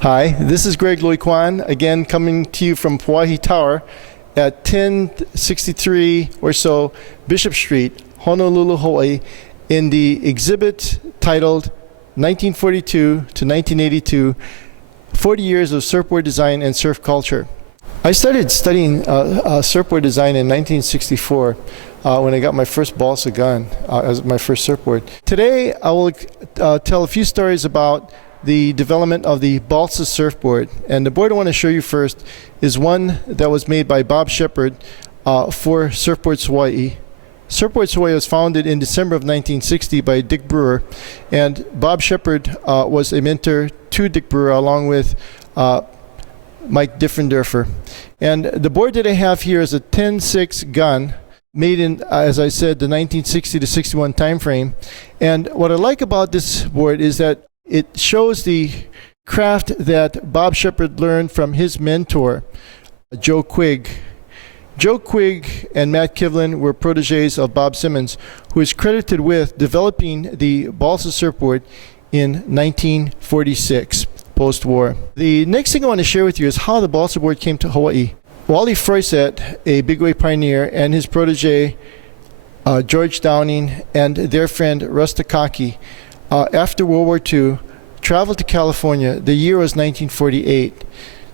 Hi, this is Greg Lui-Kwan, again coming to you from Pauahi Tower at 1063 or so Bishop Street, Honolulu, Hawaii, in the exhibit titled 1942 to 1982, 40 Years of Surfboard Design and Surf Culture. I started studying surfboard design in 1964 when I got my first balsa gun as my first surfboard. Today I will tell a few stories about the development of the Balsa Surfboard. And the board I want to show you first is one that was made by Bob Shepard for Surfboards Hawaii. Surfboards Hawaii was founded in December of 1960 by Dick Brewer, and Bob Shepard was a mentor to Dick Brewer along with Mike Diffenderfer. And the board that I have here is a 10-6 gun made in, as I said, the 1960 to 61 time frame. And what I like about this board is that it shows the craft that Bob Shepard learned from his mentor, Joe Quigg. Joe Quigg and Matt Kivlin were proteges of Bob Simmons, who is credited with developing the Balsa surfboard in 1946, post-war. The next thing I want to share with you is how the Balsa board came to Hawaii. Wally Froisett, a big wave pioneer, and his protege, George Downing, and their friend Russ Takaki, after World War II, traveled to California. The year was 1948.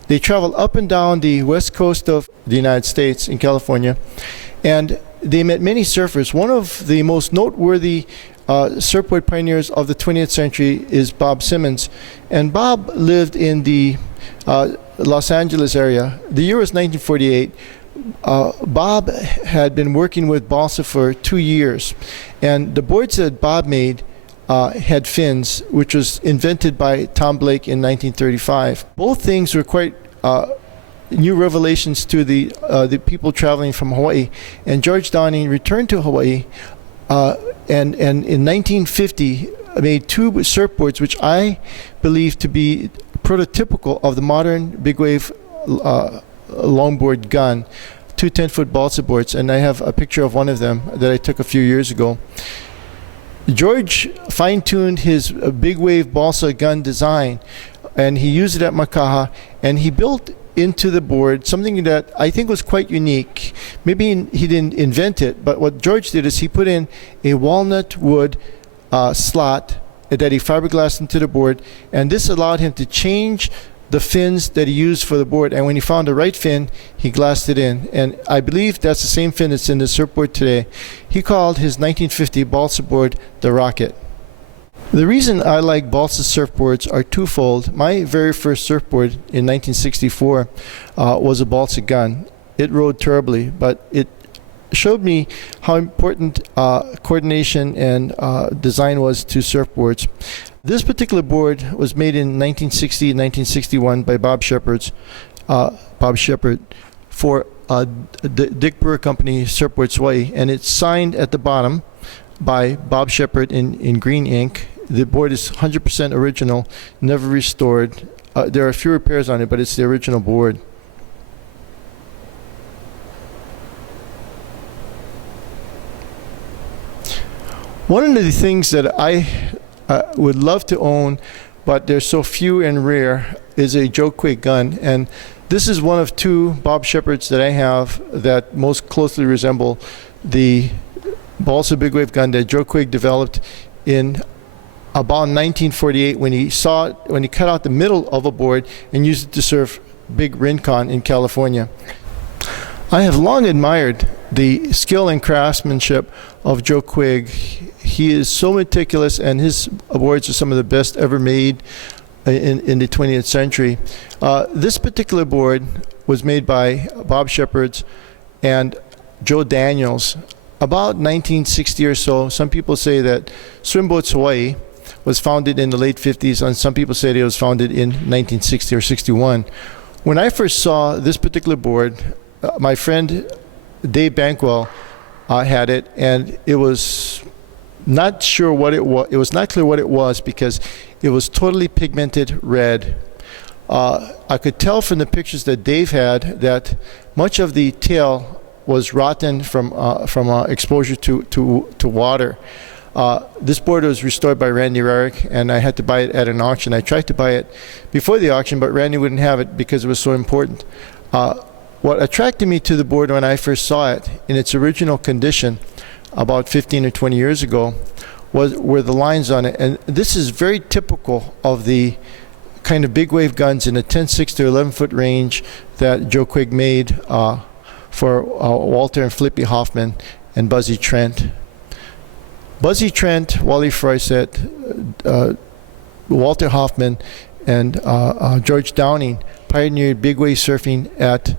They traveled up and down the west coast of the United States in California, and they met many surfers. One of the most noteworthy surfboard pioneers of the 20th century is Bob Simmons, and Bob lived in the Los Angeles area. The year was 1948. Bob had been working with balsa for 2 years, and the boards that Bob made had fins, which was invented by Tom Blake in 1935. Both things were quite new revelations to the people traveling from Hawaii. And George Downing returned to Hawaii and in 1950 made two surfboards, which I believe to be prototypical of the modern big wave longboard gun, two 10-foot balsa boards. And I have a picture of one of them that I took a few years ago. George fine-tuned his big wave balsa gun design, and he used it at Makaha, and he built into the board something that I think was quite unique. Maybe he didn't invent it, but what George did is he put in a walnut wood slot that he fiberglassed into the board, and this allowed him to change the fins that he used for the board, and when he found the right fin, he glassed it in. And I believe that's the same fin that's in the surfboard today. He called his 1950 balsa board the Rocket. The reason I like balsa surfboards are twofold. My very first surfboard in 1964 was a balsa gun. It rode terribly, but it showed me how important coordination and design was to surfboards. This particular board was made in 1960 and 1961 by Bob Shepard for the Dick Brewer Company, Surfboards Hawaii, and it's signed at the bottom by Bob Shepard in green ink. The board is 100% original, never restored. There are a few repairs on it, but it's the original board. One of the things that I would love to own, but they're so few and rare, is a Joe Quigg gun. And this is one of two Bob Shepards that I have that most closely resemble the balsa big wave gun that Joe Quigg developed in about 1948 when he cut out the middle of a board and used it to surf big rincon in California. I have long admired the skill and craftsmanship of Joe Quigg. He is so meticulous, and his boards are some of the best ever made in the 20th century. This particular board was made by Bob Shepard and Joe Daniels about 1960 or so. Some people say that Swimboats Hawaii was founded in the late 50s, and some people say that it was founded in 1960 or 61. When I first saw this particular board, my friend Dave Bankwell had it, and it was not sure what it was. It was not clear what it was because it was totally pigmented red. I could tell from the pictures that Dave had that much of the tail was rotten from exposure to water. This board was restored by Randy Rarick, and I had to buy it at an auction. I tried to buy it before the auction, but Randy wouldn't have it because it was so important. What attracted me to the board when I first saw it in its original condition about 15 or 20 years ago were the lines on it. And this is very typical of the kind of big wave guns in the 10.6 to 11-foot range that Joe Quigg made for Walter and Flippy Hoffman and Buzzy Trent. Buzzy Trent, Wally Froissart, Walter Hoffman, and George Downing pioneered big wave surfing at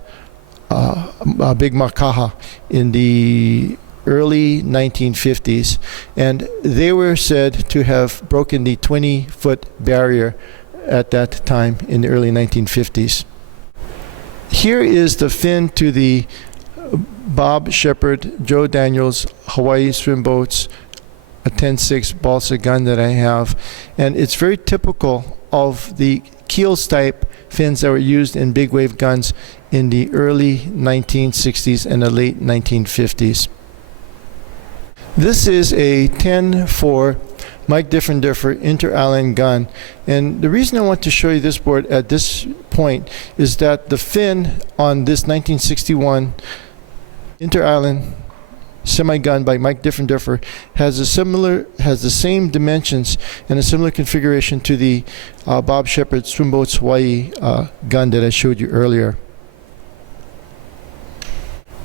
Big Makaha in the early 1950s, and they were said to have broken the 20-foot barrier at that time in the early 1950s. Here is the fin to the Bob Shepard, Joe Daniels Hawaii swim boats, a 10.6 balsa gun that I have, and it's very typical of the keels type fins that were used in big wave guns in the early 1960s and the late 1950s. This is a 10-4 Mike Different inter-island gun, and the reason I want to show you this board at this point is that the fin on this 1961 inter-island semi-gun by Mike Different has the same dimensions and a similar configuration to the Bob Shepard Swimboats Hawaii gun that I showed you earlier.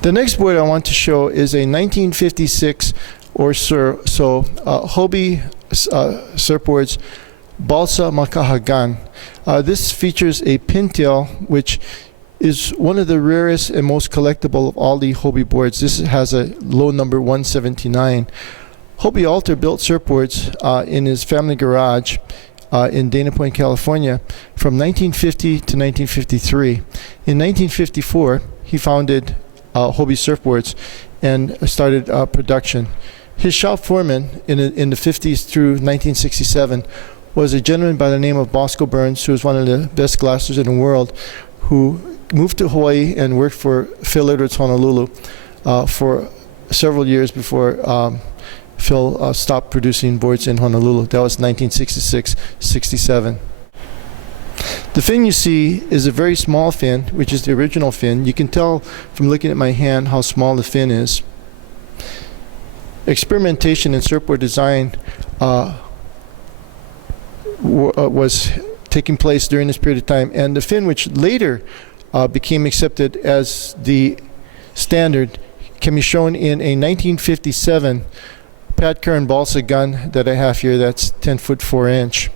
The next board I want to show is a 1956 or so Hobie Surfboards Balsa Makaha gun. This features a pintail, which is one of the rarest and most collectible of all the Hobie boards. This has a low number 179. Hobie Alter built surfboards in his family garage in Dana Point, California from 1950 to 1953. In 1954, he founded Hobie Surfboards and started production. His shop foreman in the 50s through 1967 was a gentleman by the name of Bosco Burns, who was one of the best glassers in the world, who moved to Hawaii and worked for Phil Edwards Honolulu for several years before Phil stopped producing boards in Honolulu. That was 1966-67. The fin you see is a very small fin, which is the original fin. You can tell from looking at my hand how small the fin is. Experimentation in surfboard design was taking place during this period of time, and the fin, which later became accepted as the standard, can be shown in a 1957 Pat Curren balsa gun that I have here. That's 10-foot 4-inch.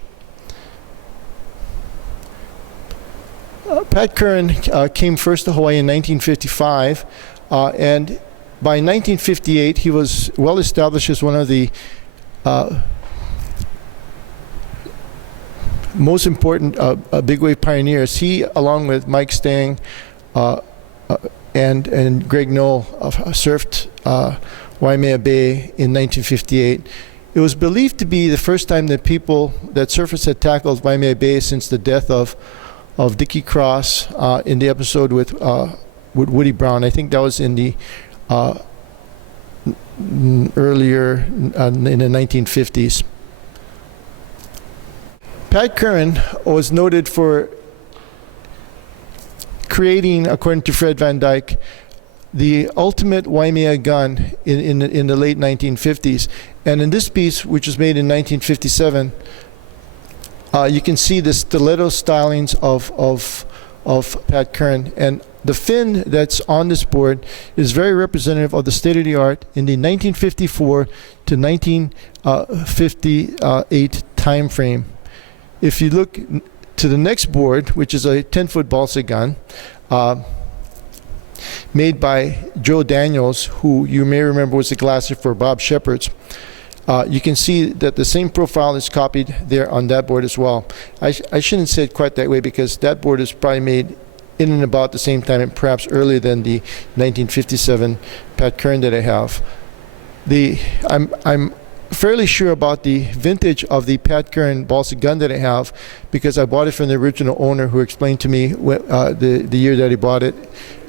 Pat Curren came first to Hawaii in 1955, and by 1958 he was well established as one of the most important big wave pioneers. He, along with Mike Stang and Greg Lui, surfed Waimea Bay in 1958. It was believed to be the first time that surfers had tackled Waimea Bay since the death of Dickie Cross in the episode with Woody Brown. I think that was in the earlier in the 1950s. Pat Curren was noted for creating, according to Fred Van Dyke, the ultimate Waimea gun in the late 1950s. And in this piece, which was made in 1957, you can see the stiletto stylings of Pat Curren. And the fin that's on this board is very representative of the state-of-the-art in the 1954 to 1958 time frame. If you look to the next board, which is a 10-foot balsa gun, made by Joe Daniels, who you may remember was the glasser for Bob Shepard's, you can see that the same profile is copied there on that board as well. I shouldn't say it quite that way, because that board is probably made in and about the same time, and perhaps earlier than the 1957 Pat Curren that I have. I'm fairly sure about the vintage of the Pat Curren balsa gun that I have, because I bought it from the original owner, who explained to me the year that he bought it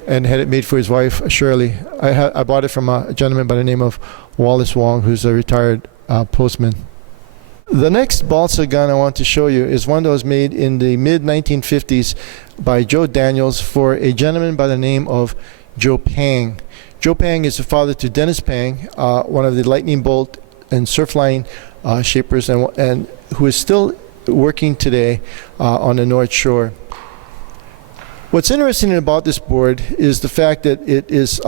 and had it made for his wife, Shirley. I bought it from a gentleman by the name of Wallace Wong, who's a retired postman. The next balsa gun I want to show you is one that was made in the mid-1950s by Joe Daniels for a gentleman by the name of Joe Pang. Joe Pang is the father to Dennis Pang, one of the lightning bolt and surfline shapers, and who is still working today on the North Shore. What's interesting about this board is the fact that it is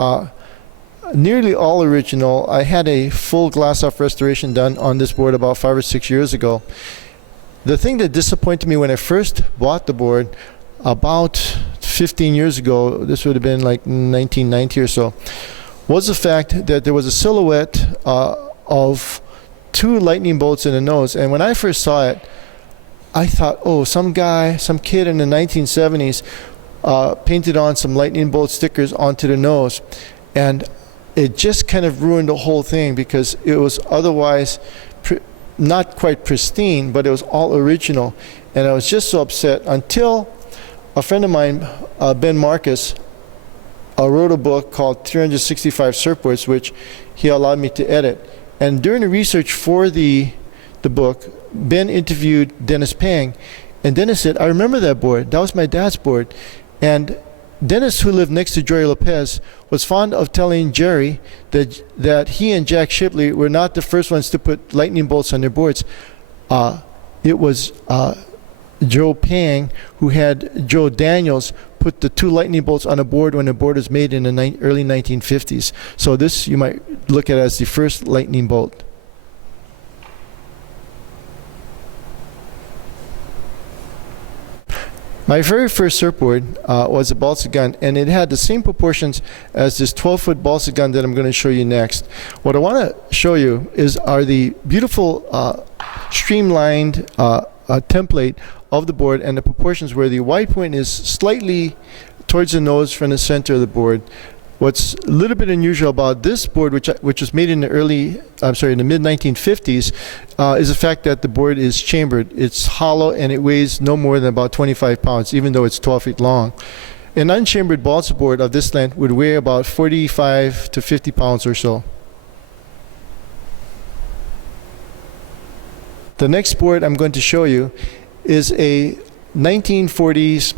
nearly all original. I had a full glass-off restoration done on this board about 5 or 6 years ago. The thing that disappointed me when I first bought the board about 15 years ago, this would have been like 1990 or so, was the fact that there was a silhouette of 2 lightning bolts in the nose. And when I first saw it, I thought, oh, some kid in the 1970s painted on some lightning bolt stickers onto the nose. And it just kind of ruined the whole thing, because it was otherwise not quite pristine, but it was all original. And I was just so upset until a friend of mine, Ben Marcus, wrote a book called 365 Surfboards, which he allowed me to edit. And during the research for the book, Ben interviewed Dennis Pang, and Dennis said, I remember that board. That was my dad's board. And Dennis, who lived next to Jory Lopez, was fond of telling Jerry that he and Jack Shipley were not the first ones to put lightning bolts on their boards. It was Joe Pang who had Joe Daniels put the 2 lightning bolts on a board when the board was made in the early 1950s. So this you might look at as the first lightning bolt. My very first surfboard was a balsa gun, and it had the same proportions as this 12-foot balsa gun that I'm going to show you next. What I want to show you are the beautiful streamlined template of the board, and the proportions where the wide point is slightly towards the nose from the center of the board. What's a little bit unusual about this board, which was made in the mid-1950s, is the fact that the board is chambered. It's hollow and it weighs no more than about 25 pounds, even though it's 12 feet long. An unchambered balsa board of this length would weigh about 45 to 50 pounds or so. The next board I'm going to show you is a 1940s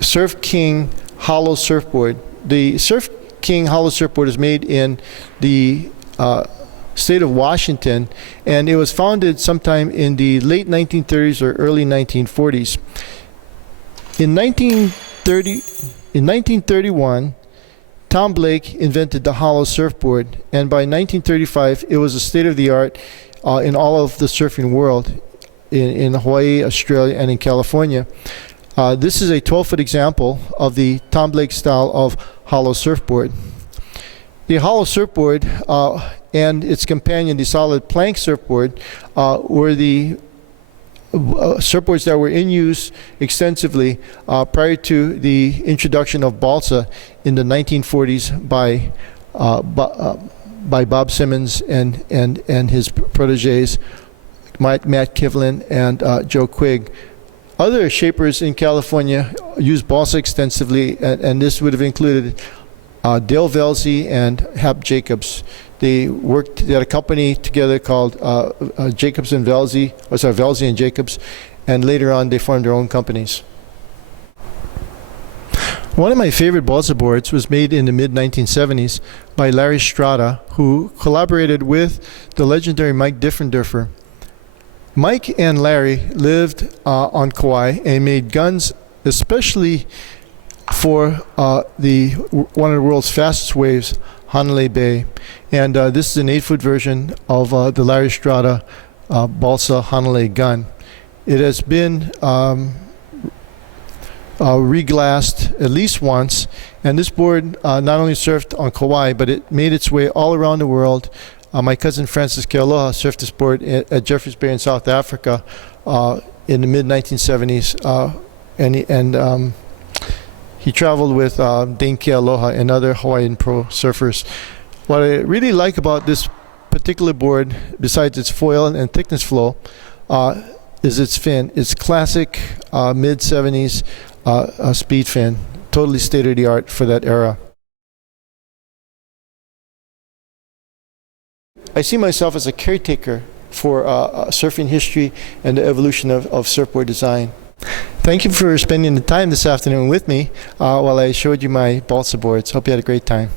Surf King hollow surfboard. The Surf King hollow surfboard is made in the state of Washington, and it was founded sometime in the late 1930s or early 1940s. In 1931, Tom Blake invented the hollow surfboard, and by 1935 it was a state-of-the-art in all of the surfing world, in Hawaii, Australia, and in California. This is a 12-foot example of the Tom Blake style of hollow surfboard. The hollow surfboard and its companion, the solid plank surfboard, were the surfboards that were in use extensively prior to the introduction of balsa in the 1940s by Bob Simmons and his proteges, Matt Kivlin and Joe Quigg. Other shapers in California use balsa extensively, and this would have included Dale Velzy and Hap Jacobs. They had a company together called Jacobs and Velzy, Velzy and Jacobs, and later on they formed their own companies. One of my favorite balsa boards was made in the mid-1970s by Larry Strada, who collaborated with the legendary Mike Diffenderfer. Mike and Larry lived on Kauai and made guns especially for one of the world's fastest waves, Hanalei Bay. And this is an 8-foot version of the Larry Strada balsa Hanalei gun. It has been reglassed at least once, and this board not only surfed on Kauai, but it made its way all around the world. My cousin Francis Kealoha surfed this board at Jeffreys Bay in South Africa in the mid-1970s, and he traveled with Dane Kealoha and other Hawaiian pro surfers. What I really like about this particular board, besides its foil and thickness flow, is its fin. It's classic mid-70s speed fin, totally state-of-the-art for that era. I see myself as a caretaker for surfing history and the evolution of surfboard design. Thank you for spending the time this afternoon with me while I showed you my balsa boards. Hope you had a great time.